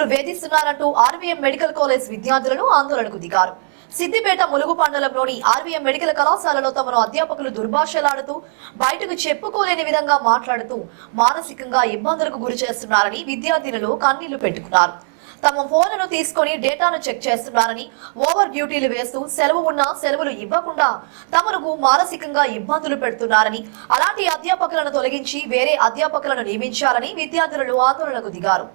అధ్యాపకులు వేధిస్తున్నారంటూ RVM medical college విద్యార్థులను ఆందోళనకు దిగారు. సిద్దిపేట ములుగు మండలంలోని ఆర్వీఎం మెడికల్ కళాశాలలో తమను అధ్యాపకులు దుర్భాషలాడుతూ బయటకు చెప్పుకోలేని విధంగా మాట్లాడుతూ మానసికంగా ఇబ్బందులకు గురి చేస్తున్నారని విద్యార్థినులు కన్నీళ్లు పెట్టుకున్నారు. తమ ఫోన్లను తీసుకొని డేటాను చెక్ చేస్తున్నారని, ఓవర్ డ్యూటీలు వేస్తూ సెలవు ఉన్నా సెలవులు ఇవ్వకుండా తమకు మానసికంగా ఇబ్బందులు పెడుతున్నారని, అలాంటి అధ్యాపకులను తొలగించి వేరే అధ్యాపకులను నియమించాలని విద్యార్థులు ఆందోళనకు దిగారు.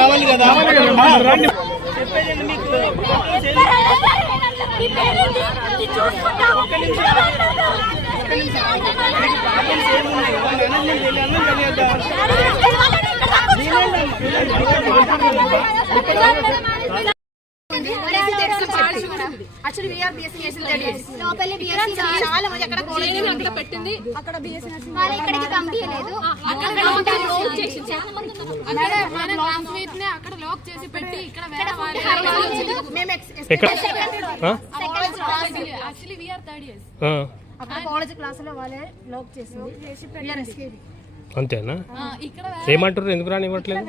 కావాలి కదా అంతేనా? ఏమంటారు? ఎందుకు రానివ్వట్లేదు?